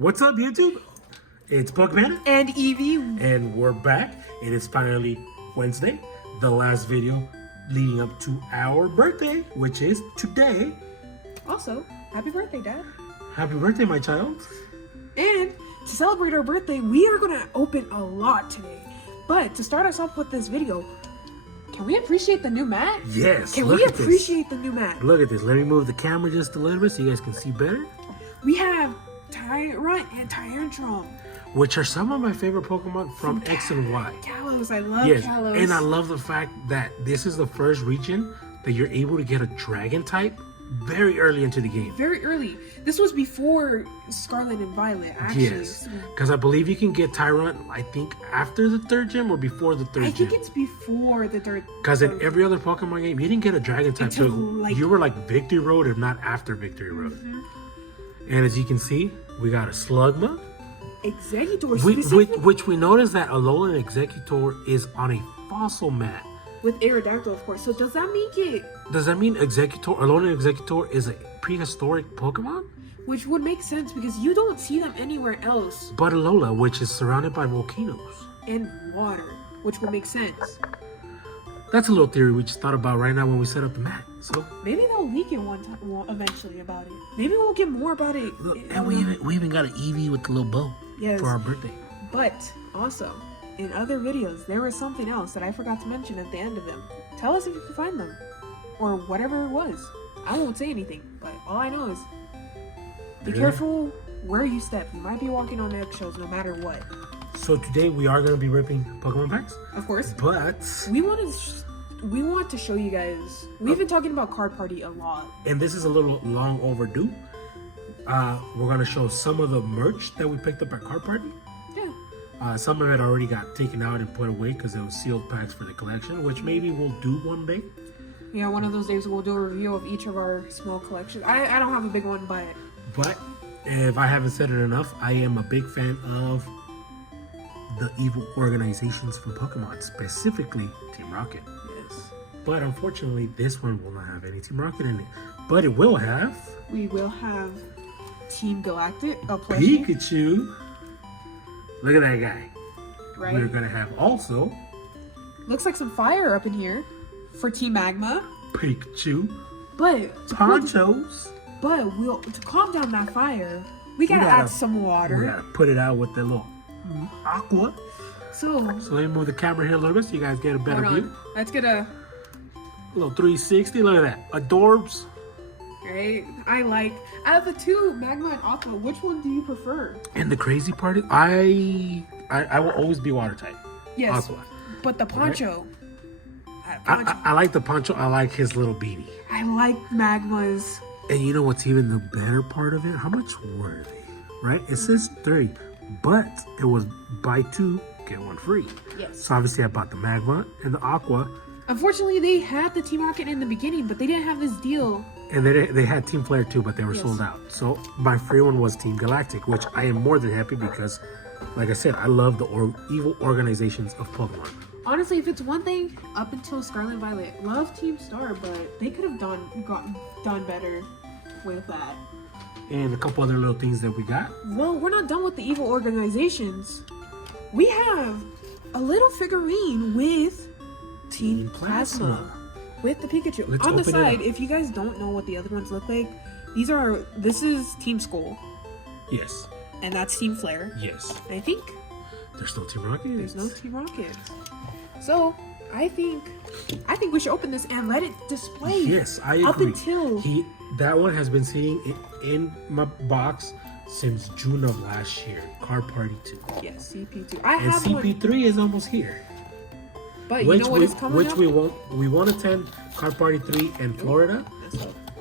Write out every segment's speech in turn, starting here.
What's up, YouTube? It's Pokemon, And Evie. and we're back. It is finally Wednesday, the last video leading up to our birthday, which is today. Also, happy birthday, Dad. Happy birthday, my child. And to celebrate our birthday, we are going to open a lot today. But to start us off with this video, can we appreciate the new mat? Yes, Can look we at this. appreciate the new mat? Look at this. Let me move the camera just a little bit so you guys can see better. We have Tyrant and Tyrantrum. Which are some of my favorite Pokemon from X and Y. Kalos, I love Yes, Kalos. and I love the fact that this is the first region that you're able to get a Dragon type very early into the game. Very early. This was before Scarlet and Violet, actually. Yes, because I believe you can get Tyrant, I think, after the third gym or before the third I gym. think it's before the third. Because in every other Pokemon game, you didn't get a Dragon type Until, till like- you were like Victory Road, if not after Victory Road. Mm-hmm. And as you can see, we got a Slugma, Executor specifically which we noticed that Alolan Executor is on a fossil mat. with Aerodactyl, of course. So does that make it? Does that mean Alolan Executor is a prehistoric Pokemon? Which would make sense because you don't see them anywhere else. But Alola, which is surrounded by volcanoes. And water, which would make sense. That's a little theory we just thought about right now when we set up the mat. So Maybe they'll leak it one time, well, eventually about it. Maybe we'll get more about it. look, and we even got an Eevee with the little bow Yes. for our birthday. But also, in other videos, there was something else that I forgot to mention at the end of them. Tell us if you can find them, or whatever it was. I won't say anything, but all I know is be Yeah. careful where you step. You might be walking on eggshells no matter what. So today we are going to be ripping Pokemon packs, Of course, but we want to show you guys. We've been talking about Card Party a lot. and this is a little long overdue. We're going to show some of the merch that we picked up at Card Party. Yeah. Some of it already got taken out and put away because it was sealed packs for the collection, which maybe we'll do one day. Yeah, one of those days we'll do a review of each of our small collections. I don't have a big one, but But if I haven't said it enough, I am a big fan of the evil organizations from Pokemon, specifically Team Rocket. yes, But unfortunately, this one will not have any Team Rocket in it. But it will have we will have Team Galactic, a plushie, Pikachu. Look at that guy. right? We're gonna have also Looks like some fire up in here for Team Magma, Pikachu, but Ponchos. we'll to calm down that fire. We gotta gotta- add some We water. gotta put it out with the little aqua. So So let me move the camera here a little bit so you guys get a better hold view. on, let's get a little 360. Look at that. Adorbs. right. Out of the two, Magma and Aqua, which one do you prefer? And the crazy part is, I will always be water type. Yes, Aqua. but the Poncho. I like the Poncho. I like his little beanie. I like Magma's. And you know what's even the better part of it? How much were they? Right? It says 30, but it was buy two, get one free. Yes. So obviously I bought the Magma and the Aqua, Unfortunately, they had the Team Rocket in the beginning, but they didn't have this deal. and they had Team Flare too, but they were Yes. sold out. So my free one was Team Galactic, which I am more than happy because, like I said, I love the evil organizations of Pokemon. Honestly, if it's one thing, up until Scarlet and Violet, love Team Star, but they could have done better with that. And a couple other little things that we got. Well, we're not done with the evil organizations. We have a little figurine with Team Plasma. With the Pikachu. Let's On the open it side, up. if you guys don't know what the other ones look like, this is Team Skull, Yes. and that's Team Flare. Yes. And I think There's no Team Rocket. there's no Team Rocket. So, I think we should open this and let it display. Yes, I agree. Up until that one has been sitting in my box since June of last year. Card Party 2. yes, CP2. I And have one, CP3 is almost here. but you know what is coming up? we won't attend Card Party 3 in Florida.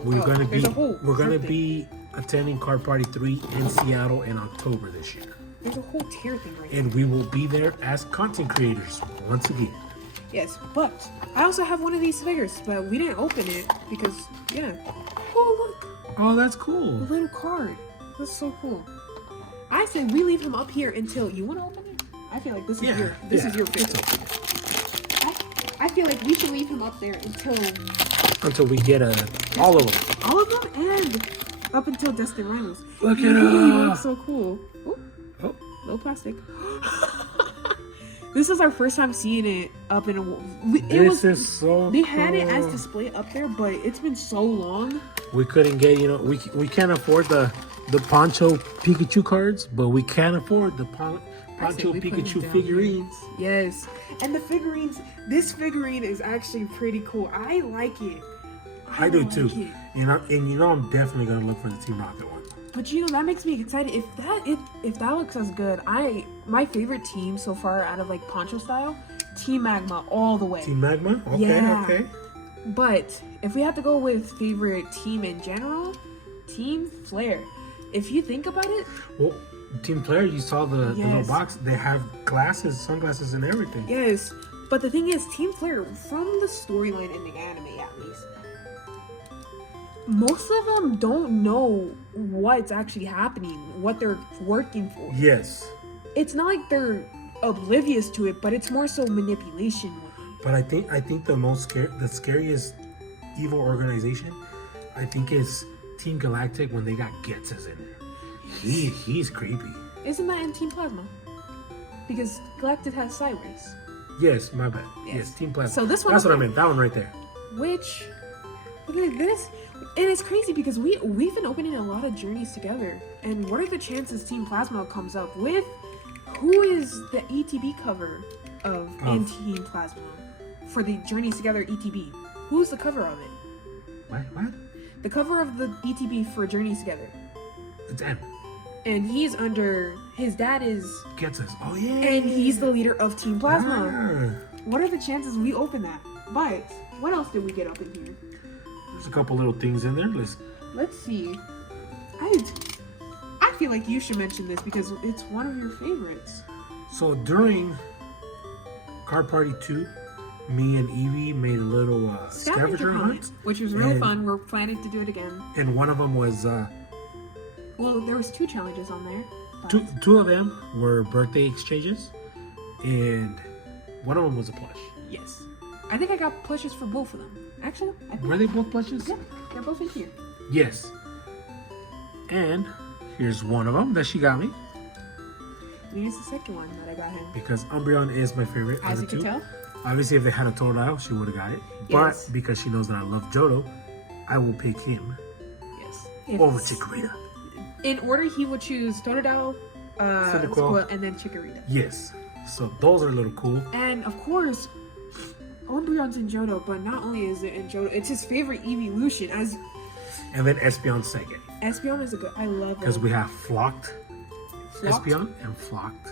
We're gonna be there's a whole we're gonna group be attending Card Party 3 in Seattle in October this year. There's a whole tier thing right And we will be there as content creators once again. now. Yes, but I also have one of these figures, but we didn't open it because, yeah. Oh, Oh, that's look, a cool. little card. That's so cool. I say we leave him up here until you want to open it. I feel like this is Yeah, your it's figure. I feel like we should leave him up there until Until we get all of them. all of them and up until Dustin Ramos. Look He at really her. looks so cool. Ooh, Oh, little plastic. This is our first time seeing it up in a. this is so. They had it as cool. display up there, but it's been so long. We couldn't get, we can't afford the Poncho Pikachu cards, but we can afford the Poncho we put it Pikachu down figurines. Yes, and the figurines. This figurine is actually pretty cool. I like it. I do like too. it. And I'm definitely gonna look for the Team Rocket one. But that makes me excited. If that looks as good, my favorite team so far out of like Poncho style, Team Magma all the way. Team Magma? Okay, Yeah. okay. But if we have to go with favorite team in general, Team Flare. If you think about it, Well, Team Player, you saw the little Yes. box. They have glasses, sunglasses, and everything. yes. But the thing is, Team Flare, from the storyline in the anime at least, most of them don't know what's actually happening, what they're working for. Yes, It's not like they're oblivious to it, but it's more so manipulation. but I think the scariest evil organization, I think is Team Galactic when they got Getzes in there. He's creepy. Isn't that in Team Plasma? Because Galactic has Cyrus. Yes, my bad. Yes. Yes, Team Plasma. So this one- That's what I meant. That one right there. Which, look at this. And it's crazy because we've been opening a lot of journeys together. And what are the chances Team Plasma comes up with? Who is the ETB cover of in Team Plasma for the Journeys Together ETB? Who's the cover of it? What? The cover of the ETB for Journeys Together. It's M. And he's under, his dad is, Getzes. Oh yeah. and he's the leader of Team Plasma. Ah. What are the chances we open that? But what else did we get up in here? There's a couple little things in there. Let's see. I feel like you should mention this because it's one of your favorites. So during Card Party 2, me and Evie made a little scavenger hunt. which was really And- fun. We're planning to do it again. And one of them was, Well, there was 2 challenges on there. but- two of them were birthday exchanges. And one of them was a plush. Yes. I think I got plushes for both of them. Actually, I think Were they both plushes? yeah, they're both in here. Yes. And here's one of them that she got me. Here's the second one that I got him. Because Umbreon is my favorite As of you the can two. tell. Obviously, if they had a Totodile, she would have got it. Yes. But because she knows that I love Johto, I will pick him Yes. over It's- Chikorita. In order, he would choose Totodile, Cyndaquil. Squirtle, and then Chikorita. Yes. So those are a little cool. And of course, Umbreon's in Johto, but not only is it in Johto, it's his favorite evolution. As And then Espeon second. Espeon is a good. I love Because him. we have Flocked Flocked. Espeon and Flocked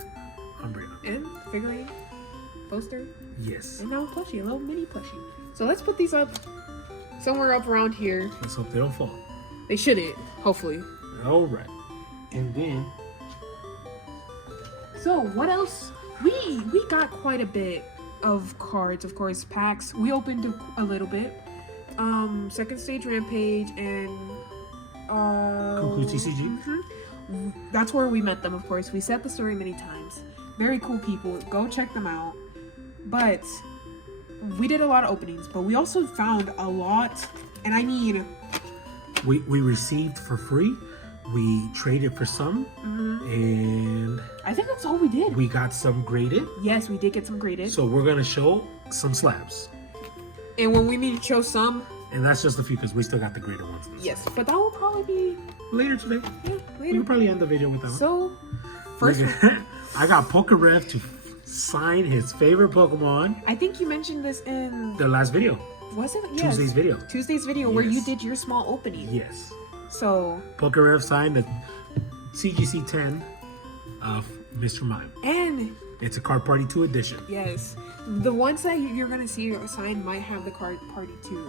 Umbreon. And figurine, poster, Yes. and now a plushie, a little mini plushie. So let's put these up somewhere up around here. Let's hope they don't fall. They shouldn't, hopefully. Alright. And then So what else? We got quite a bit of cards, of course, packs. We opened a little bit. Second stage Rampage and Conclude TCG. mhm. That's where we met them, of course. We said the story many times. Very cool people. Go check them out. But we did a lot of openings, but we also found a lot, and I mean, we received for free. We traded for some. And I think that's all we did. we got some graded. Yes, we did get some graded. So we're gonna show some slabs. And when we mean show some, And that's just a few because we still got the graded ones. yes, but that will probably be Later today. yeah, We later. can probably end the video with that one. So, first, I got Pokerev to sign his favorite Pokemon. I think you mentioned this in The last video. was it Tuesday's video. Tuesday's video where you Yes. did your small opening. Yes. So, Pokerev signed the CGC 10 of Mr. Mime. and It's a Card Party 2 edition. yes, the ones that you're gonna see signed might have the card party too,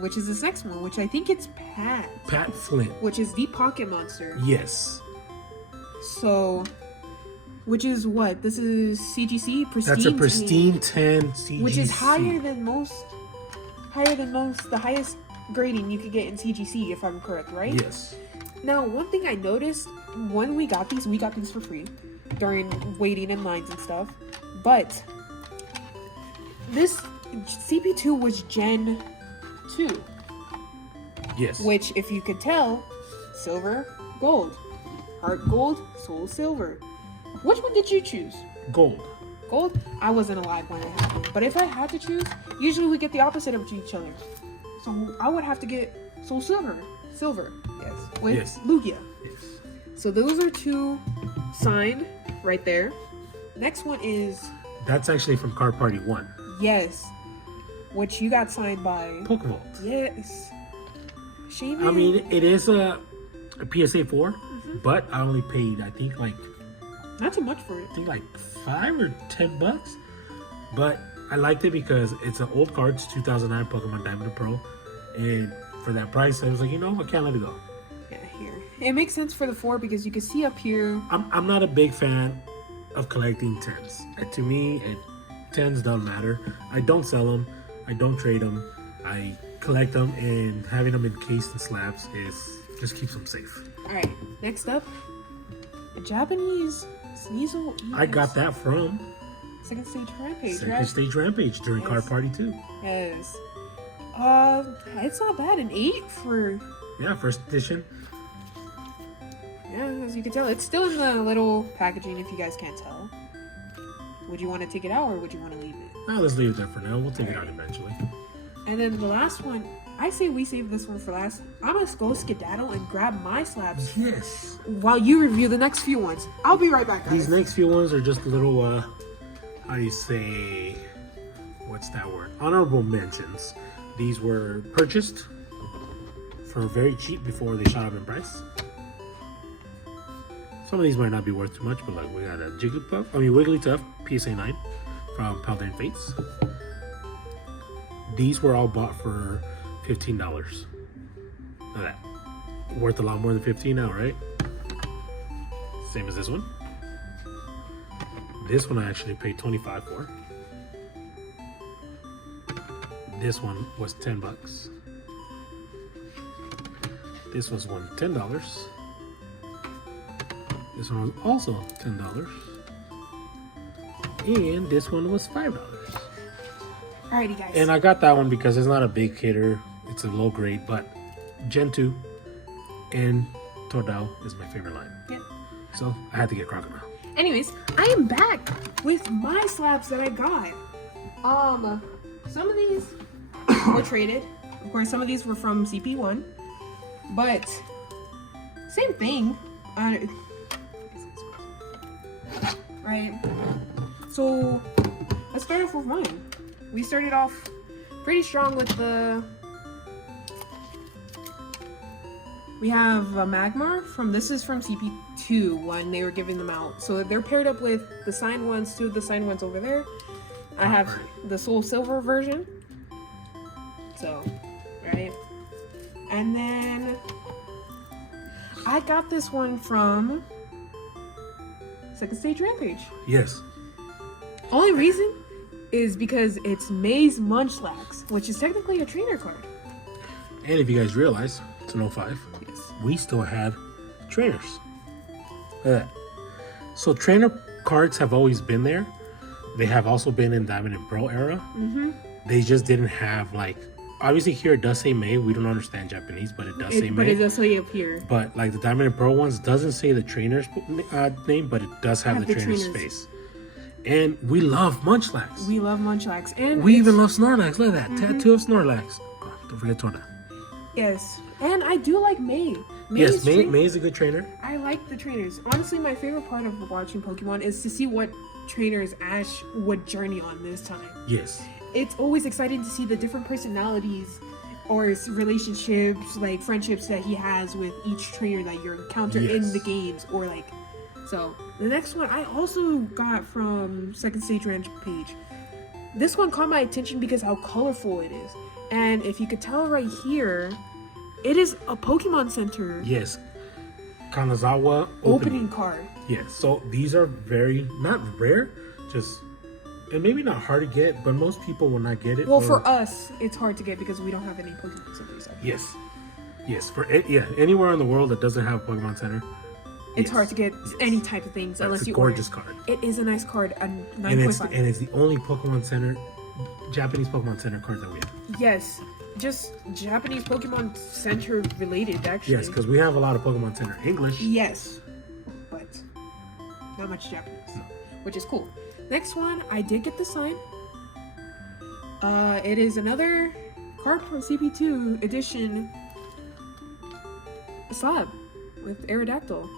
which is this next one, which I think it's Pat Flynn. which is the Pocket Monster. Yes. So, which is what? This is CGC pristine. That's a pristine 10 CGC. which is higher than most, the highest grading you could get in CGC, if I'm correct, right? Yes. Now, one thing I noticed when we got these for free during waiting in lines and stuff, but this CP2 was Gen 2, Yes. which, if you could tell, silver, gold. Heart gold, soul silver. Which one did you choose? Gold. Gold? I wasn't alive when it happened. But if I had to choose, usually we get the opposite of each other. So I would have to get soul silver. Silver, yes. With Yes. Lugia. Yes. So those are two signed right there. Next one is That's actually from Card Party 1. yes. Which you got signed by Pokeball. yes. Shane. I mean, it is a PSA 4, but I only paid, I think, not too much for it. like $5 or $10. But I liked it because it's an old card. It's 2009 Pokemon Diamond and Pearl. And for that price, I was like, you know, I can't let it go. Yeah, here. It makes sense for the 4 because you can see up here. I'm not a big fan of collecting 10s. To me, 10s don't matter. I don't sell them. I don't trade them. I collect them, and having them encased in slabs just keeps them safe. Alright, next up. A Japanese Sneasel EX. I got that from Second Stage Rampage, Second right? Stage Rampage during Yes. Card Party 2. Yes. It's not bad. An 8 for Yeah, first edition. yeah, as you can tell. It's still in the little packaging if you guys can't tell. Would you want to take it out or would you want to leave it? Now let's leave it there for now. We'll take it out eventually. And then the last one, I say we save this one for last. I'm gonna go skedaddle and grab my slabs Yes. while you review the next few ones. I'll be right back, guys. These next few ones are just a little, how do you say, what's that word? Honorable mentions. These were purchased for very cheap before they shot up in price. Some of these might not be worth too much, but like we got a Wigglytuff PSA 9 from Paldean Fates. These were all bought for $15. Look at that. Worth a lot more than 15 now, right? Same as this one. This one I actually paid 25 for. This one was $10. This was one $10. This one was also $10. And this one was $5. Alrighty, guys. And I got that one because it's not a big hitter. It's a low grade, but Gen 2 and Tordao is my favorite line. Yeah. So I had to get Crocodile. Anyways, I am back with my slabs that I got. Some of these were traded. Of course, some of these were from CP1. But same thing. Right. So let's start off with mine. We started off pretty strong with the. We have a Magmar this is from CP2 when they were giving them out. So they're paired up with the signed ones, 2 of the signed ones over there. I have the Soul Silver version. So, right. And then I got this one from Second Stage Rampage. Yes. Only reason is because it's Maze Munchlax, which is technically a trainer card. And if you guys realize, it's an 05. Yes. We still have trainers. Look at that. So trainer cards have always been there. They have also been in Diamond and Pearl era. Mm-hmm. They just didn't have obviously here it does say May. We don't understand Japanese, but it does say May. But it does say up here. But like the Diamond and Pearl ones doesn't say the trainer's name, but it does have the trainer's face. And we love Munchlax. We love Munchlax. And We even love Snorlax. Look at that. Tattoo of Snorlax. Oh, don't forget Torna. yes. And I do like May. Yes, May is a good trainer. I like the trainers. Honestly, my favorite part of watching Pokemon is to see what trainers Ash would journey on this time. Yes. It's always exciting to see the different personalities or relationships, like friendships that he has with each trainer that you encounter in Yes. the games, or like. So the next one I also got from Second Stage Rampage. This one caught my attention because how colorful it is, and if you could tell right here, it is a Pokemon Center Yes. Kanazawa opening card. Yes. So these are very not rare, and maybe not hard to get, but most people will not get it. Well, for us, it's hard to get because we don't have any Pokemon Centers. Yes. Yes. Anywhere in the world that doesn't have a Pokemon Center, It's hard to get any type of things unless That's a you gorgeous order. card. It is a nice card, a 9.5. And it's the only Pokemon Center, Japanese Pokemon Center card that we have. Yes, just Japanese Pokemon Center related, actually. Yes, because we have a lot of Pokemon Center English. Yes, but not much Japanese, which is cool. Next one, I did get the sign. It is another Card Pro CP2 edition slab with Aerodactyl.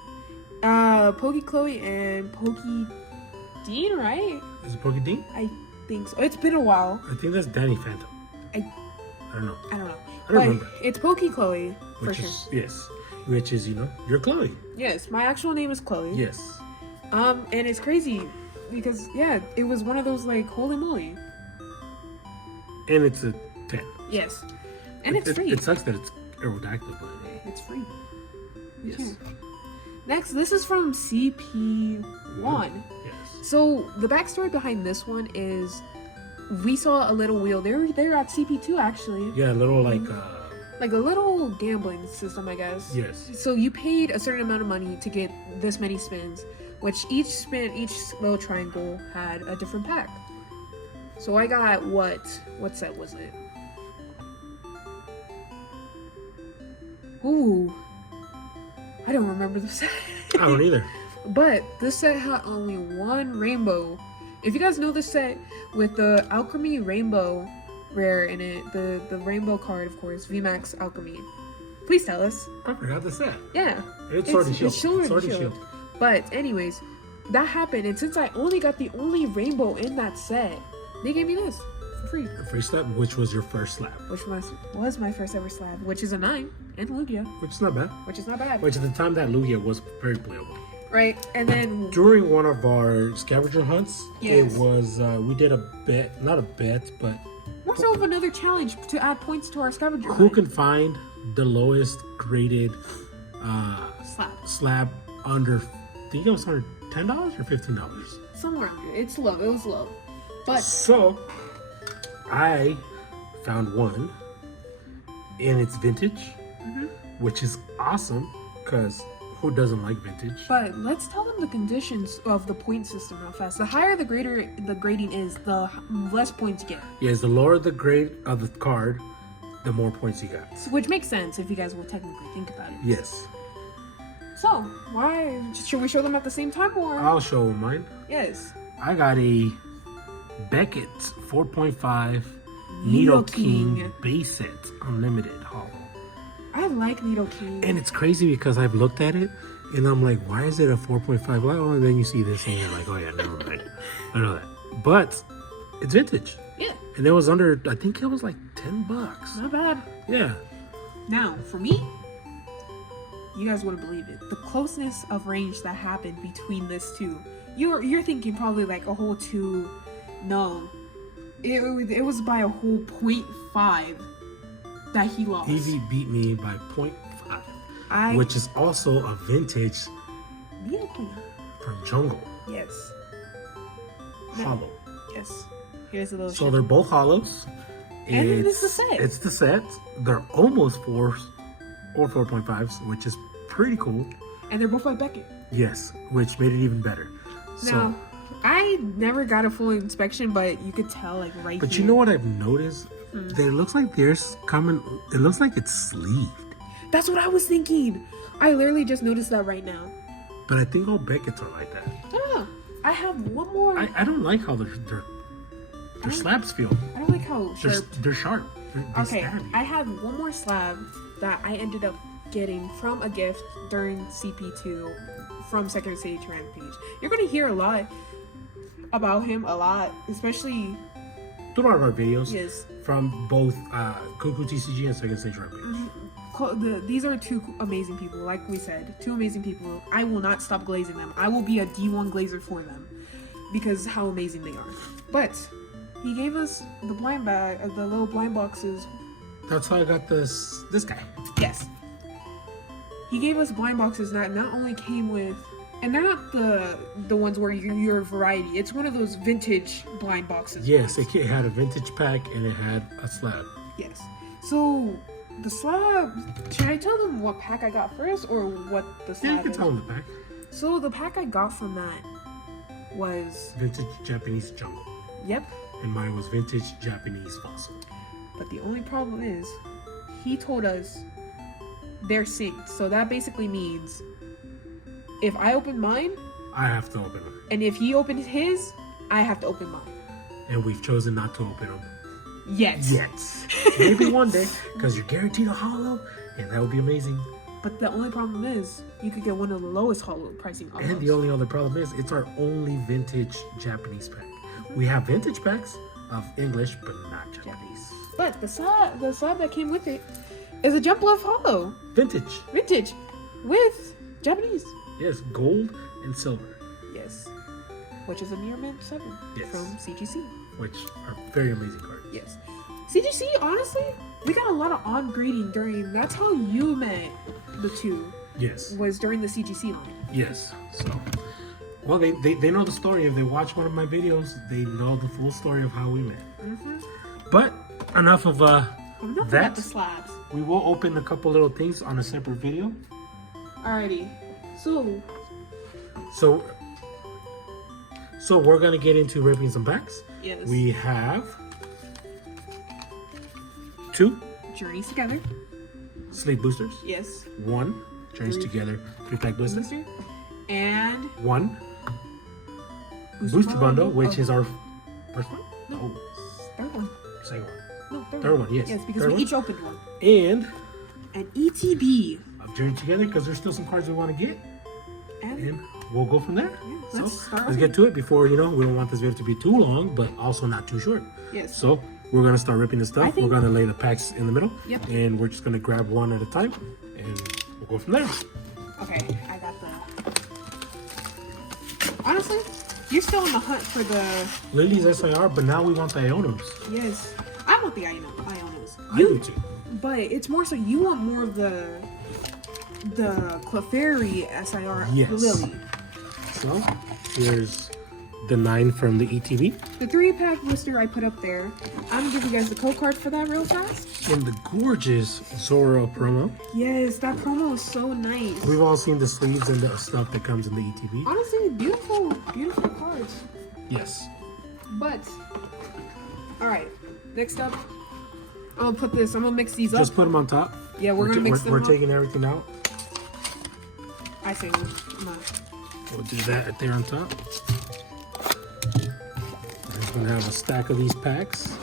Poke Chloe and Poke Dean, right? Is it Pokédean? I think so. It's been a while. I think that's Danny Phantom. I don't know. I don't know. I don't remember. It's Poke Chloe for Which sure. is, yes. Which is, you're Chloe. Yes, my actual name is Chloe. Yes. And it's crazy because it was one of those like holy moly. And it's a 10. Yes. And it's free. It sucks that it's Aerodactyl, but It's free. yes. Yeah. Next, this is from CP1. Yes. So the backstory behind this one is we saw a little wheel. They were there at CP2 actually. Yeah, a little like a little gambling system, I guess. yes. So you paid a certain amount of money to get this many spins, which each little triangle had a different pack. So I got what set was it? Ooh, I don't remember the set. I don't either. But this set had only one rainbow. If you guys know this set with the Alchemy Rainbow rare in it, the rainbow card, of course, VMAX Alchemy. Please tell us. I forgot the set. Yeah. It's Sword and Shield. It's Sword and Sword and Shield. Shield. But anyways, that happened, and since I only got the only rainbow in that set, they gave me this for free. A free slab, which was your first slab. Which was my first ever slab, which is a 9, and Lugia, Which is not bad. which is not bad. Which at the time that Lugia was very playable. Right, and then During one of our scavenger hunts, Yes. it was we did a bet, not a bet, but more so of another challenge to add points to our scavenger who hunt. can find the lowest graded Slab. slab under, I think it was under $10 or $15. Somewhere under. It's low. It was low. But So I found one, and it's vintage, which is awesome because who doesn't like vintage? But let's tell them the conditions of the point system real fast. The higher the grading is, the less points you get. Yes, the lower the grade of the card, the more points you got. So, which makes sense if you guys will technically think about it. Yes. So, why should we show them at the same time or? I'll show mine. Yes. I got a Beckett 4.5 Nidoking base set unlimited hollow. I like Nidoking. And it's crazy because I've looked at it and I'm like, why is it a 4.5? Well, and then you see this and you're like, oh yeah, never mind. I know that. But it's vintage. Yeah. And it was under, I think it was like $10. Not bad. Yeah. Now, for me, you guys wouldn't believe it. The closeness of range that happened between this two. You're thinking probably like a whole 2. No. It was by a whole 0.5 that he lost. Eevee beat me by 0.5, which is also a vintage Nidoking. from Jungle. Yes. Hollow. Yes. Here's a little So they're both hollows. And it's the set. It's the set. They're almost 4s or 4.5s, which is pretty cool. And they're both by Beckett. Yes, which made it even better. Now, I never got a full inspection, but you could tell like right But here. you know what I've noticed? That it looks like there's coming. It looks like it's sleeved. That's what I was thinking. I literally just noticed that right now. But I think all Beckett's are like that. Ah, I have one more. I don't like how their slabs feel. I don't like how sharp. They're sharp. They Okay, stab you. I have one more slab that I ended up getting from a gift during CP2 from Second Stage Rampage. You're gonna hear a lot about him, especially Throughout our videos, yes. from both Cuckoo TCG and Second Stage Rampage. These are two amazing people, like we said, two amazing people. I will not stop glazing them. I will be a D1 glazer for them because how amazing they are. But he gave us the blind bag, the little blind boxes. That's how I got this guy. Yes. He gave us blind boxes that not only came with, and they're not the ones where you're variety. It's one of those vintage blind boxes. Yes, it had a vintage pack and it had a slab. Yes. So the slab. Should I tell them what pack I got first, or what the slab Yeah, you can is? tell them the pack. So the pack I got from that was Vintage Japanese Jungle. yep. And mine was Vintage Japanese Fossil. But the only problem is, he told us they're synced. So that basically means if I open mine, I have to open them. and if he opens his, I have to open mine. And we've chosen not to open them. Yes. Yet. Maybe one day, because you're guaranteed a holo, and that would be amazing. But the only problem is, you could get one of the lowest holo pricing hollows. And the only other problem is, it's our only vintage Japanese pack. We have vintage packs of English, but not Japanese. But the slab that came with it is a Jump Love Hollow. Vintage. Vintage. With Japanese. Yes, gold and silver. Yes. Which is a Near Mint 7 Yes. from CGC. Which are very amazing cards. Yes. CGC, honestly, we got a lot of on-grading during... That's how you met the two. Yes. Was during the CGC line. Yes. So, well, they know the story. If they watch one of my videos, they know the full story of how we met. Mm-hmm. But enough of Enough that. about the slabs. We will open a couple little things on a separate video. Alrighty. So we're gonna get into ripping some packs. Yes. We have 2 Journeys Together. sleep boosters, Yes. 1 Journeys Three. Together 3-pack blisters, Booster. And 1 booster bundle, which Oh, is our first one. No. Oh, third one. second one. No, Third one, yes. Yes, because Third we one. each opened one. And An ETB. of Journey Together, because there's still some cards we want to get, and we'll go from there. Yeah, let's start let's with get it. to it before, we don't want this video to be too long, but also not too short. Yes. So we're gonna start ripping the I stuff. think- We're gonna lay the packs in the middle. Yep. And we're just gonna grab one at a time, and we'll go from there. Okay, I got the... Honestly, you're still on the hunt for the... Lily's SIR, but now we want the Ionos. Yes. I want the Ionos. I do too. But it's more so you want more of the Clefairy SIR Yes. Lily. So here's the 9 from the ETV, The 3-pack blister I put up there. I'm gonna give you guys the code card for that real fast. and the gorgeous Zoro promo. Yes, that promo is so nice. We've all seen the sleeves and the stuff that comes in the ETV. Honestly, beautiful, beautiful cards. Yes. But, alright, next up, I'm gonna mix these up. Just put them on top. Yeah, we're gonna mix them We're up. taking everything out. I say, We'll do that right there on top. We're gonna have a stack of these packs.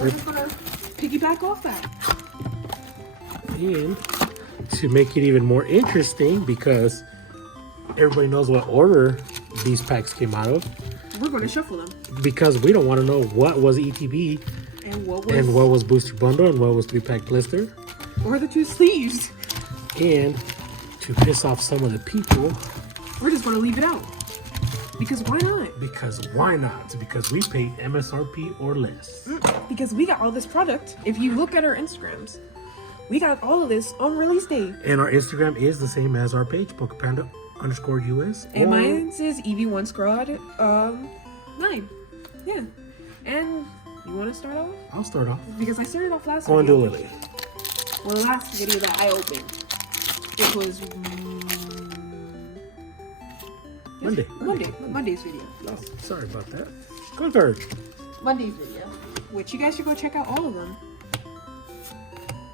we're just gonna piggyback off that. And to make it even more interesting, because everybody knows what order these packs came out of, We're gonna shuffle them. because we don't want to know what was ETB And what was booster bundle and what was 3-pack blister. or the 2 sleeves. And to piss off some of the people, We're just gonna leave it out. Because why not? because why not? Because we paid MSRP or less. Because we got all this product. If you look at our Instagrams, we got all of this on release day. And our Instagram is the same as our page, PokePanda_US. And or- mine says EV1 Squad 9. Yeah. And you wanna start off? I'll start off. Because I started off last Go and do video. Lily. Well, the last video that I opened. It was Monday's video. Oh, sorry about that. Go third. Monday's video, which you guys should go check out all of them.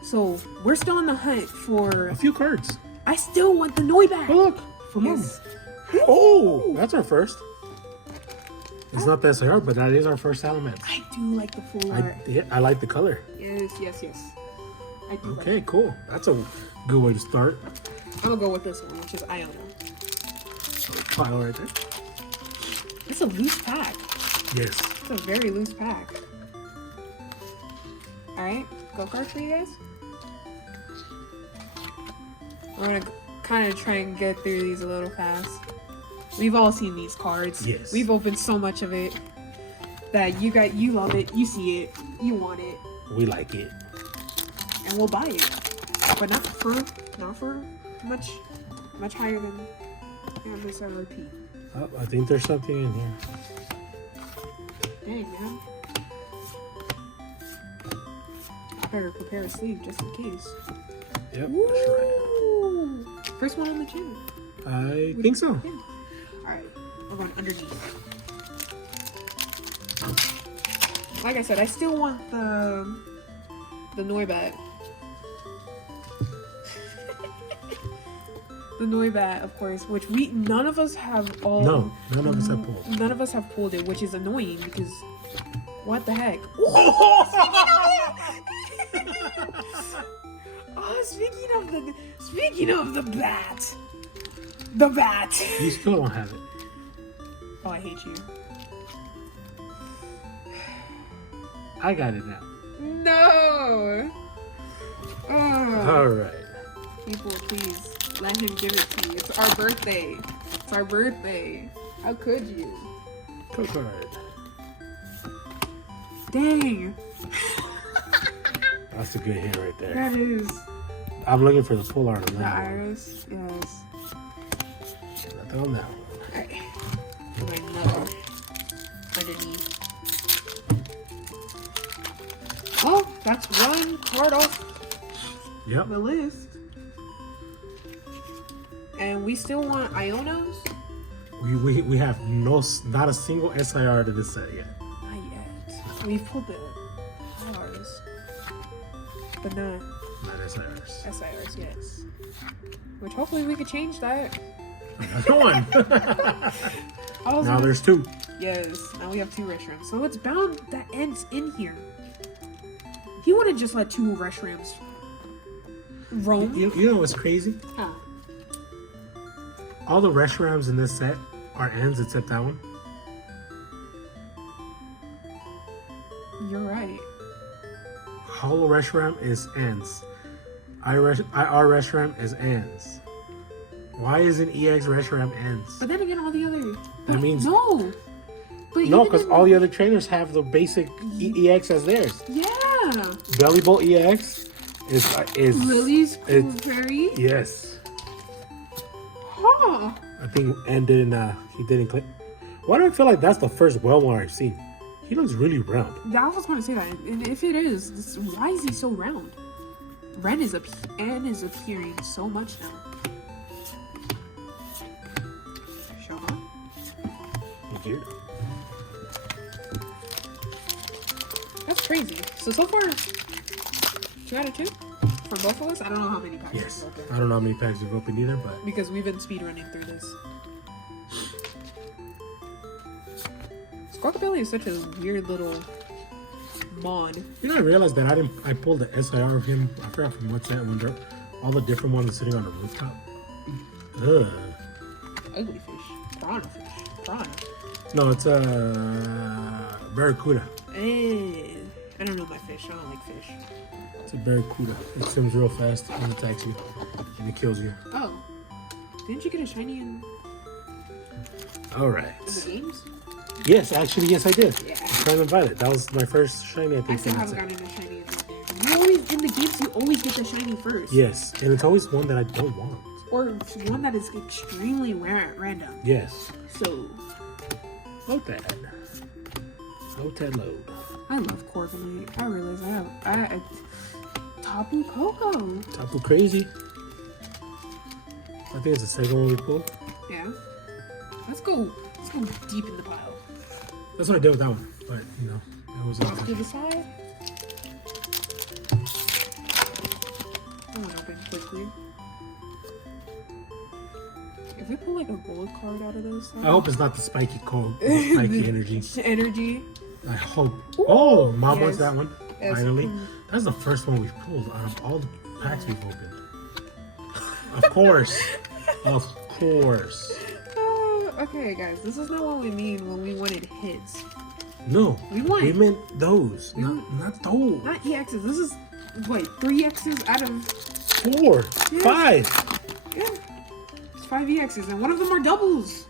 So we're still on the hunt for. A few cards. I still want the Noiback. Oh, look. For Mom. Yes. Oh, that's our first. It's not the SIR, but that is our first element. I do like the full art. I like the color. Yes. I do. Like Okay, it. cool. That's a good way to start. I'm gonna go with this one, which is Iono. Pile right there. It's a loose pack. Yes. It's a very loose pack. All right, go card for you guys. We're gonna kind of try and get through these a little fast. We've all seen these cards. Yes. We've opened so much of it that you love it, you see it, you want it, We like it. and we'll buy it. But not for much higher than MSRP. Oh, I think there's something in here. Dang, man. I better prepare a sleeve just in case. Yep, that's right. Woo! First one on the channel. I think so. Yeah. Alright, we're going underneath. Like I said, I still want the the Noibat. The Noibat, of course, which none of us have all. No, none of us have pulled. None of us have pulled it, which is annoying because what the heck? Oh, speaking of the bat, You still don't have it. Oh, I hate you. I got it now. No. Oh. All right. People, please let him give it to you. It's our birthday. It's our birthday. How could you? Go card. Dang. That's a good hit right there. That is. I'm looking for the full art on The that one. iris, yes. Nothing on that one. Alright. Another underneath. Oh, that's one card off Yep. the list. And we still want Ionos? We have not a single SIR to this set yet. Not yet. We've pulled the Stars, but not Not SIRs. SIRs, yes. Which hopefully we could change that. Another one. Also, Now there's two. yes, now we have two restaurants. So it's bound that ends in here. He wouldn't just let two restaurants roam. You know what's crazy? Huh. All the restaurants in this set are ends except that one. You're right. Hollow restaurant is ends. IR restaurant is ends. Why isn't EX restaurant ends? But then again, all the other. That means- no. But No, even because in- all the other trainers have the basic EX as theirs. Yeah. Belly Bowl EX is Lily's it's- Prairie. yes. Huh. I think and didn't he didn't click. Why do I feel like that's the first well one I've seen? He looks really round. I was going to say that, and if it is, why is he so round? Ren is appearing so much now. Sean? Weird. That's crazy. So far, 2 out of 2 for both of us. I don't know how many packs Yes. we've opened, I don't know how many packs we've opened either, but because we've been speedrunning through this. Squawkabilly is such a weird little mon. you know I realized that I pulled the SIR of him. I forgot from what set when all the different ones sitting on the rooftop. Ugh. Ugly fish. Piranha fish. Piranha. No, it's Barracuda. I don't know my fish. I don't like fish. It's a Barracuda. It swims real fast and attacks you, and it kills you. Oh. Didn't you get a shiny in All right. the games? Yes, actually, yes, I did. Yeah. I'm trying to invite it. That was my first shiny, I I think. still from haven't that set. gotten a shiny in the games. You always, in the games, you always get the shiny first. Yes, and it's always one that I don't want. Or one that is extremely random. Yes. So, Load that. Load that load. I love Corviknight. I realize I Tapu Koko. Tapu Crazy. I think it's the second one we pulled. Yeah. Let's go deep in the pile. That's what I did with that one. But, you know, it was Off to okay. the side. That one open quickly. If we pull like a gold card out of this, I hope it's not the spiky cold, the spiky energy. Energy. I hope. Oh, Mama's Yes. that one. Yes. Finally. Mm. That's the first one we've pulled out of all the packs we've opened. Of course. Of course. Okay, guys, this is not what we mean when we wanted hits. No. We want- We meant those. We- Not those. Not EXs. This is, wait, 3 Xs out of, 4. Yes. 5. yeah. It's 5 EXs, and one of them are doubles.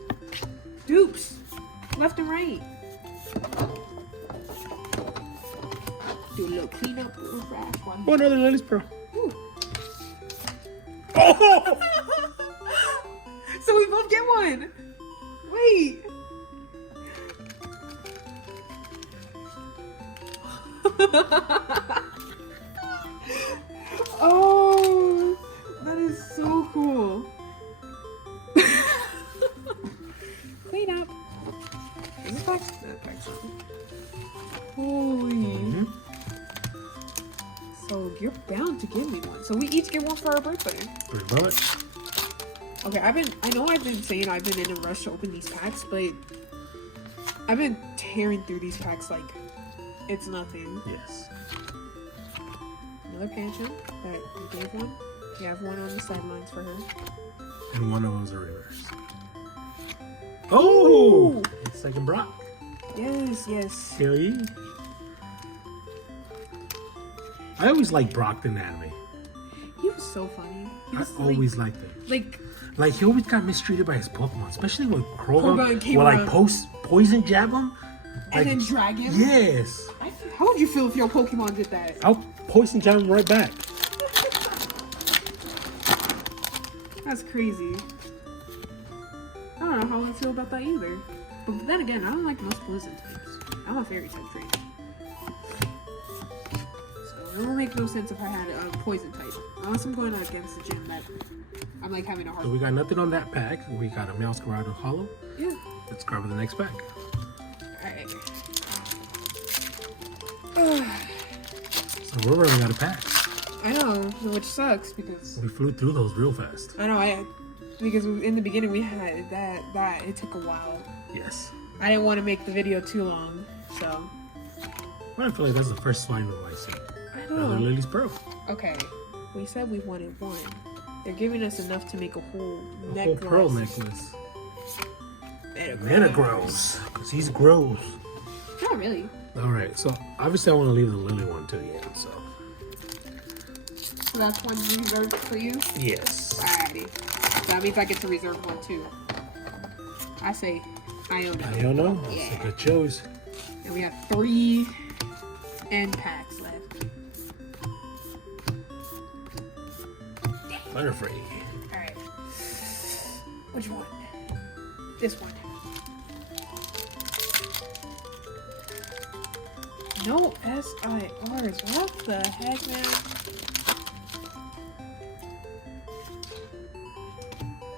Dupes. Left and right. Do a little cleanup, refresh. Oh, another Lily's Pearl. Ooh. Oh! So we both get one. Wait. Oh, that is so cool. Clean up. Is this back? No, back. Holy. Mhm. So like, you're bound to give me one. So we each get one for our birthday. Pretty much. Okay, I know I've been saying I've been in a rush to open these packs, but I've been tearing through these packs like it's nothing. Yes. Another Pancham that you gave one. You have one on the sidelines for her. And one of them's a reverse. Oh! Ooh. It's second Brock. Yes, yes. Hell yeah. I always liked Brock in anime. He was so funny. He I was always liked him. like He always got mistreated by his Pokemon, especially when Krogan Krogan came will like around. poison jab him. and then drag him. Yes. How would you feel if your Pokemon did that? I'll poison jab him right back. That's crazy. I don't know how I feel about that either. But then again, I don't like most poison types. I'm a fairy type trainer. So it would make no sense if I had a poison type. Unless I'm going against the gym that I'm like having a hard So we got nothing on that pack. We got a Meowscarada Hollow. Yeah. Let's grab the next pack. Alright. So we're running out of packs. I know, which sucks because We flew through those real fast. I know because in the beginning we had that it took a while. Yes. I didn't want to make the video too long, so But I feel like that's the first swine move I see. I Another know. Lily's Pearl. Okay, we said we wanted one. They're giving us enough to make a whole A necklace. whole pearl necklace. Metagross. Metagross. Because he's gross. Not really. Alright, so obviously I want to leave the Lily one to the end, so. So that's one reserved for you? Yes. Alrighty. That means I get to reserve one too. I say Iona. I don't know. That's Yeah. a good choice. And we have 3 end packs left. Butterfree. Alright. Which one? This one. No SIRs. What the heck, man?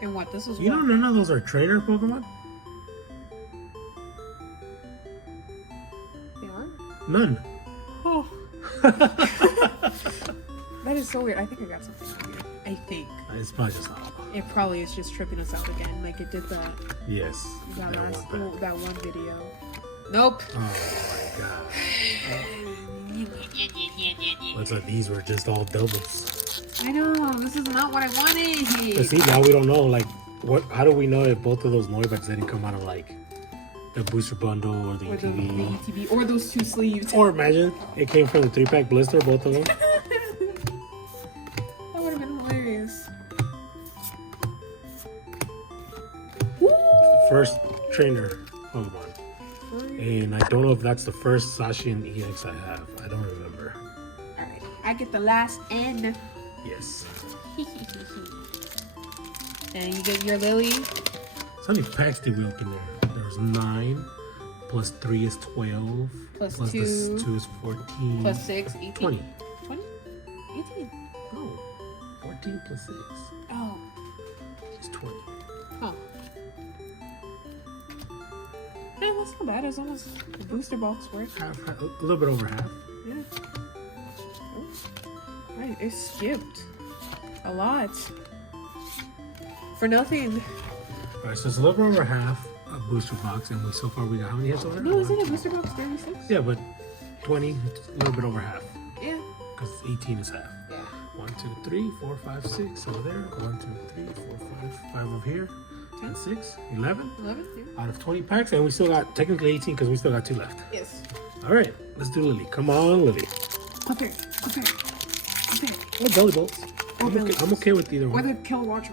And what? This is You know what? none of those are trainer Pokemon? They are? None. Oh. That is so weird. I think I got something on here. I think. It's probably just not. It probably is just tripping us out again, like it did that Yes. that that last one pack. that one video. Nope. Oh my god. Looks like these were just all doubles. I know, this is not what I But wanted. see, now we don't know, like, what? How do we know if both of those Noivats didn't come out of, like, the booster bundle or the Or the ETB? ETB, or those 2 sleeves. Or imagine, it came from the 3-pack blister, both of them. That would have been hilarious. Woo! First trainer Pokemon. And I don't know if that's the first Zacian EX I have. I don't remember. Alright, I get the last N. Yes. And you get your Lily. So how many packs did we open there? There was 9. Plus 3 is 12. Plus plus 2. This 2 is 14. Plus 6, 18. 20. 20? 18. No. 14 plus 6 Oh. is 20. Huh. Yeah, that's not bad. It's almost a booster box worth. Half, a little bit over half. Yeah. Right, it skipped a lot. For nothing. Alright, so it's a little bit over half a booster box, and so far we got how many hits over there? No, isn't it booster box 36? Yeah, but 20, it's a little bit over half. Yeah. Because 18 is half. Yeah. 1, 2, 3, 4, 5, 6 over there. 1, 2, 3, 4, 5, 5 over here. 10? 6, 11 11? Yeah. out of 20 packs, and we still got technically 18 because we still got 2 left. Yes. All right, let's do Lily. Come on, Lily. Okay. Okay. Okay. Or Belly Bolts. Or I'm, Belly okay, I'm Bolts. okay with either Or one. the Kilowatt.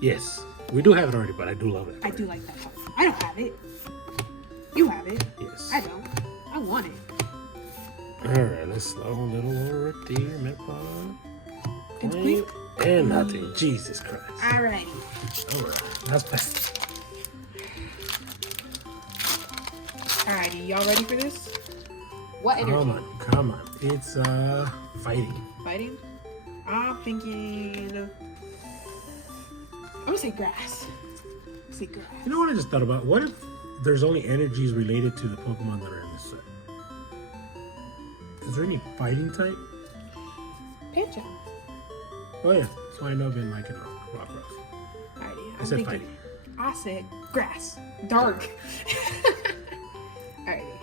Yes, we do have it already, but I do love it. I do like that part. I don't have it. You have it. Yes. I don't. I want it. All right, let's slow a little over there, Metpod. And quick. And nothing. Jesus Christ. Alrighty. All right, that's packed. Alrighty, y'all ready for this? What energy? Come on. It's fighting. Fighting? I'm thinking. I'm gonna say grass. Say grass. You know what I just thought about? What if there's only energies related to the Pokemon that are in this set? Is there any fighting type? Pancham. Oh yeah, that's why I know I've been liking Rock Ross. Alrighty. I said fighting. I said grass. Dark. Alrighty.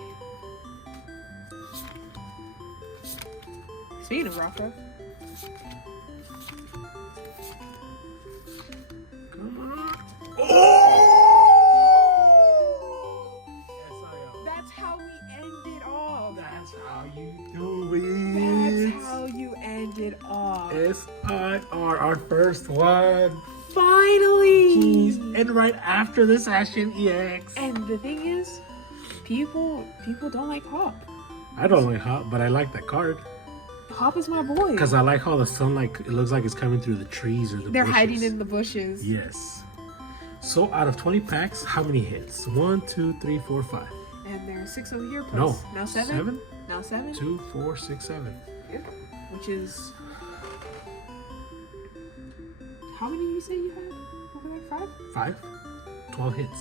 Speaking of Rothro, Come on. Oh! that's how we end it off. That's how you do it. That's how you end it off. SIR, our first one. Finally. Jeez. And right after this, Ashen EX. And the thing is, people don't like Hop. I don't like Hop, but I like that card. Hop is my boy. Because I like how the sunlight, it looks like it's coming through the trees or the They're bushes. hiding in the bushes. Yes. So out of 20 packs, how many hits? 1, 2, 3, 4, 5. And there's 6 over here plus. No. Now 7? 7? Now 7? 2, 4, 6, 7. Yep. Which is... How many did you say you had over there? 5? 5? 12 hits.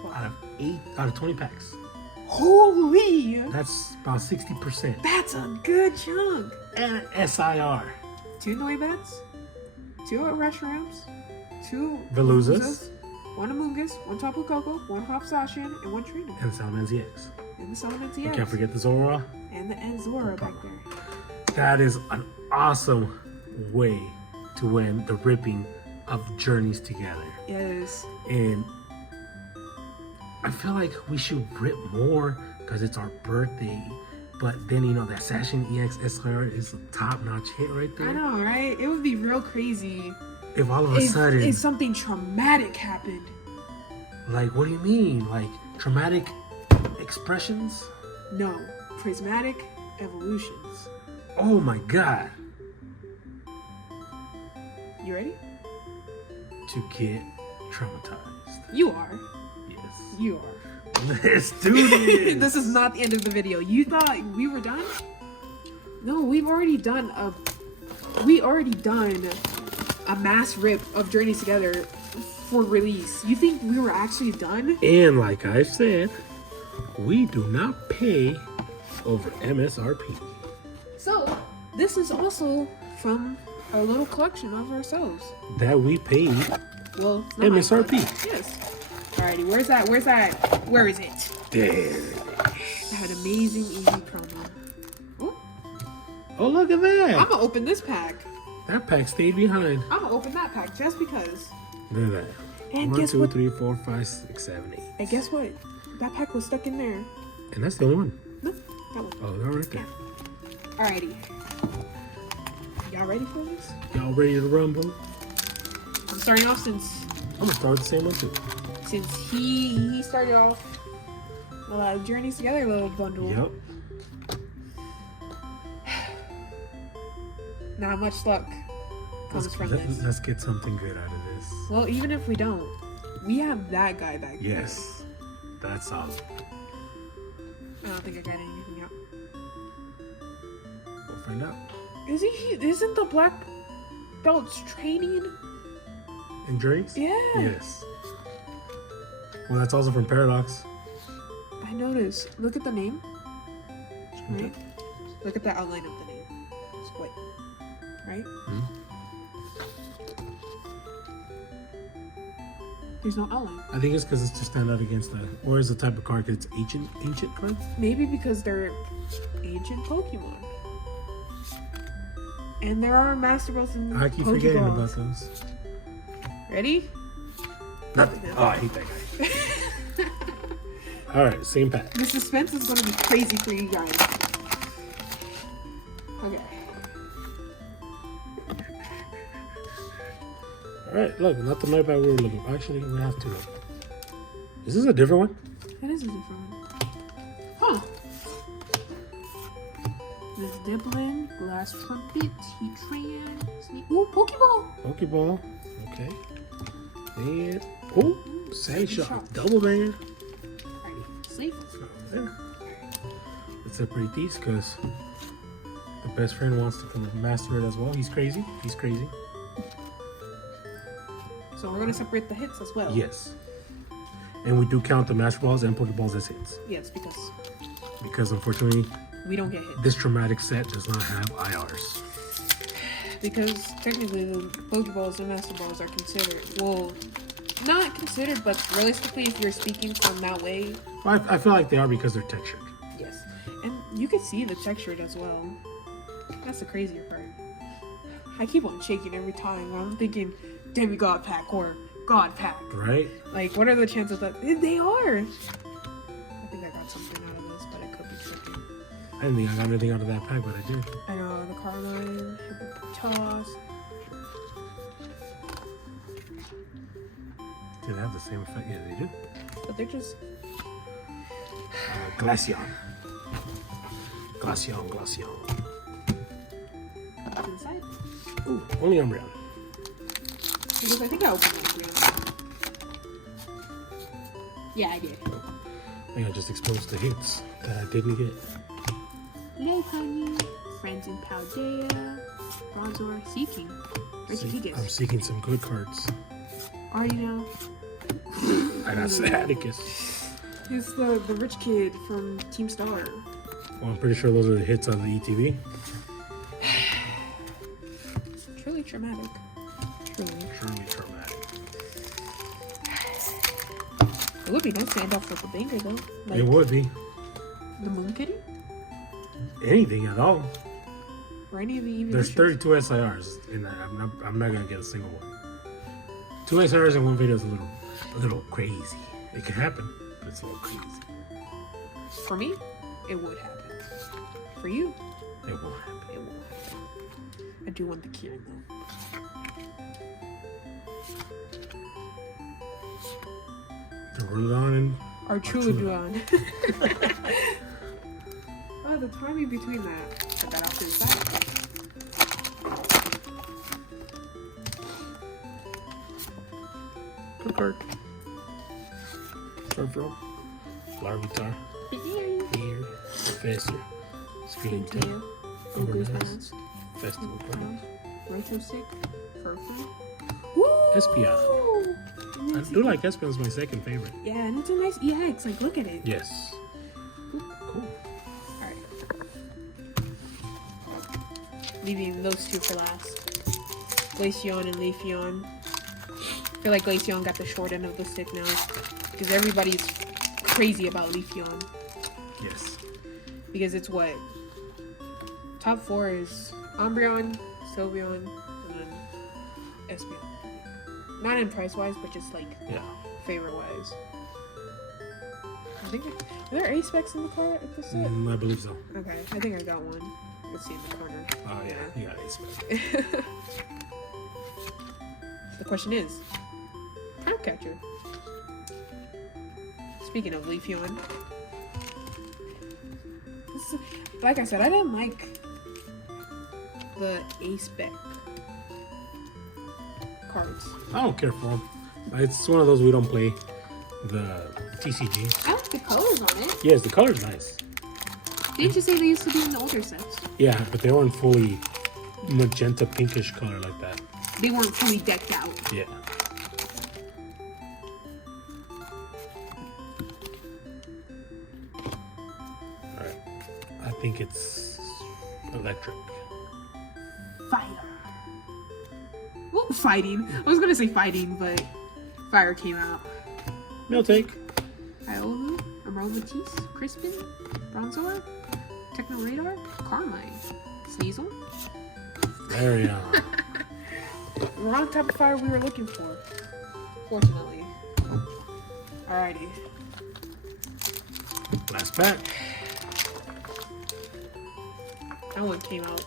12. Out of 20 packs. Holy! That's about 60%. That's a good chunk. And SIR. 2 Noibets, 2 Reshrams, 2 Veluzas. 1 Amoonguss, 1 Tapu Koko, 1 Hop Sashin, and 1 Trina. And Salamence EX. And the Salamence You EX. can't forget the Zora. And the Enzora back there. That is an awesome way to win the ripping of Journeys together. Yes. And I feel like we should rip more because it's our birthday. But then, you know, that Assassin EX SIR is a top-notch hit right there. I know, right? It would be real crazy If all of a sudden, if something traumatic happened. like, what do you mean? Like, traumatic expressions? No. Prismatic evolutions. Oh my god. You ready? To get traumatized. You are. Yes. You are. Let's do this. This is not the end of the video. You thought we were done? No, we've already done a mass rip of Journeys Together for release. You think we were actually done? And like I said, we do not pay over MSRP. So, this is also from our little collection of ourselves. That we paid Well, it's not my MSRP. collection. Yes. Alrighty, where's that? Where is it? There. I had amazing easy promo. Ooh, Oh, look at that. I'm gonna open this pack. That pack stayed behind. I'm gonna open that pack just because. Look at that. And 1, guess 2, what? 3, 4, 5, 6, 7, 8. And guess what? That pack was stuck in there. And that's the only one. No, that one. Oh, they're right there. Alrighty. Y'all ready for this? Y'all ready to rumble? I'm starting off since I'm gonna start with the same one too. he started off the Journeys Together little bundle. Yep. Not much luck comes from this. Let's get something good out of this. Well, even if we don't, we have that guy back there. Yes. That's solid. I don't think I got anything out. We'll find out. Isn't the black belts training? And Drake's? Yeah. Yes. Well, that's also from Paradox. I noticed. Look at the name. Right? Look at the outline of the name. It's white. Right? Hmm? There's no outline. I think it's because it's to stand out against the, or is the type of card because it's ancient cards? Maybe because they're ancient Pokemon. And there are Master Balls and I keep forgetting Pokeballs. about those. Ready? Nothing. Oh, I hate that guy. All right, same pack. The suspense is going to be crazy for you guys. Okay. All right, look, not the night we were looking. Actually, we have to. Is this a different one? That is a different one. Huh. This Diblin, Glass Trumpet, Heatran, Sneak. Ooh, Pokeball! Pokeball. Okay. And oh, Sand Shock, double man. Alrighty, safe. There. Let's separate these because the best friend wants to come master it as well. He's crazy. He's crazy. So we're gonna separate the hits as well. Yes. And we do count the Master Balls and Pokeballs as hits Yes, because unfortunately we don't get hit. this traumatic set does not have IRs. Because technically the Pokeballs and Master Balls are considered, well, not considered, but realistically, if you're speaking from that way, I feel like they are because they're textured. yes. And you can see the texture as well. That's the crazier part. I keep on shaking every time. I'm thinking Demigod Pack or God Pack. Right? Like, what are the chances that they are? I think I got something out of this, but I could be tripping. I didn't think I got anything out of that pack, but I did. I know, the Carmine, Toss. Do they have the same effect? Yeah, they do. But they're just. Glaceon. Glaceon. Inside. Ooh, only Umbreon. Because I think I opened my Umbreon. Yeah, I did. I think I just exposed the hits that I didn't get. Lopunny, Friends in Paldea, Bronzor, Seeking. Regigigas. I'm seeking some good cards. Already know. I got Staticus. He's the rich kid from Team Star. Well, I'm pretty sure those are the hits on the ETV. Truly traumatic. Truly. Truly traumatic. It would be nice to end off with a banger though. Like It would be. the Moon Kitty? Anything at all. Or any of the even There's 32 SIRs in that. I'm not gonna get a single one. 2 SIRs in one video is a little crazy. It could happen, but it's a little crazy. For me, it would happen. For you, It won't happen. it won't happen. I do want the Kieran though. The Rudon and Or Chuludon. Oh, the timing between that. Put that off to the side. good card. Furfro, Larvitar, Ear, Professor, Screen Tail, Overnice, Festival Grounds, Retro Sick, Furfrou. Espeon. I do like Espeon as my second favorite. Yeah, and it's a nice EX. Like, look at it. Yes. Cool. Alright. Leaving those two for last. Glaceon and Leafeon. I feel like Glaceon got the short end of the stick now. Because everybody's crazy about Leafeon. Yes. Because it's what? Top 4 is Umbreon, Sylveon, and then Espeon. Not in price wise, but just like Yeah. favorite wise. I think are there A specs in the car at the set? I believe so. Okay, I think I got one. Let's see in the corner. Oh yeah, you got Ace. The question is, Catcher. Speaking of Leafeon, like I said, I didn't like the A spec cards. I don't care for them. It's one of those we don't play. The TCG. I like the colors on it. Yes, the color's nice. Didn't you say they used to be in the older sets? Yeah, but they weren't fully magenta pinkish color like that. They weren't fully decked out. Yeah. Alright. I think it's electric. Fire. Well, fighting. I was gonna say fighting, but fire came out. No take. Iolu, Aromatisse, Crispin, Bronzor, Techno Radar, Carmine, Sneasel. Very Wrong type of fire we were looking for. Fortunately. Alrighty. last pack. That one came out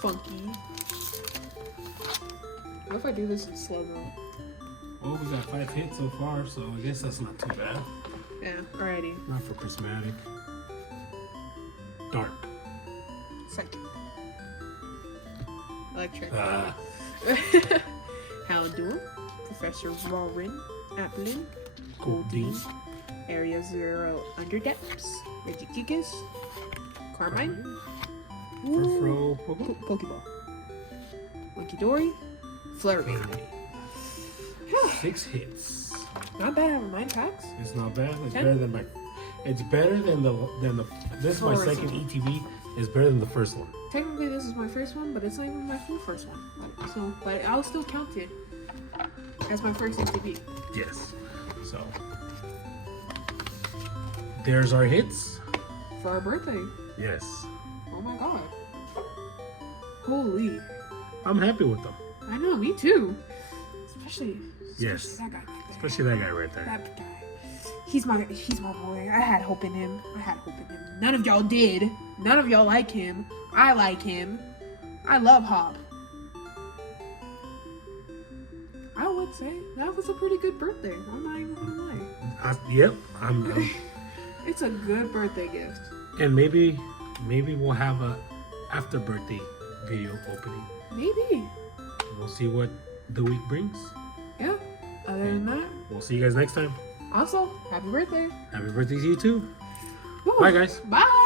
funky. What if I do this in slow-mo? Well, we got 5 hits so far, so I guess that's not too bad. Yeah, alrighty. Not for prismatic. Dark. Psychic. Electric. Ah. Houndour, Professor Roarin, Applin, Goldeen. Area 0 Underdepths, Regigigas, Carmine, Furfro. Pokeball, Monkidori, Flurry. 6 hits. Not bad out of 9 packs. It's not bad. It's 10. better than my It's better than the. This is my First second one. ETB. It's better than the first one. Technically, this is my first one, but it's not even my full first one. So, but I'll still count it as my first ATV. Yes. So there's our hits. For our birthday. Yes. Oh my god. Holy. I'm happy with them. I know, me too. Especially Yes. that guy back there. Especially that guy right there. That guy. He's my boy. I had hope in him. None of y'all did. None of y'all like him. I like him. I love Hop. I would say that was a pretty good birthday. I'm not even gonna lie. Yep. I'm It's a good birthday gift. and maybe we'll have a after birthday video opening. Maybe. We'll see what the week brings. Yeah. Other than that, We'll see you guys next time. also, happy birthday. Happy birthday to you too. Woo. Bye guys. Bye.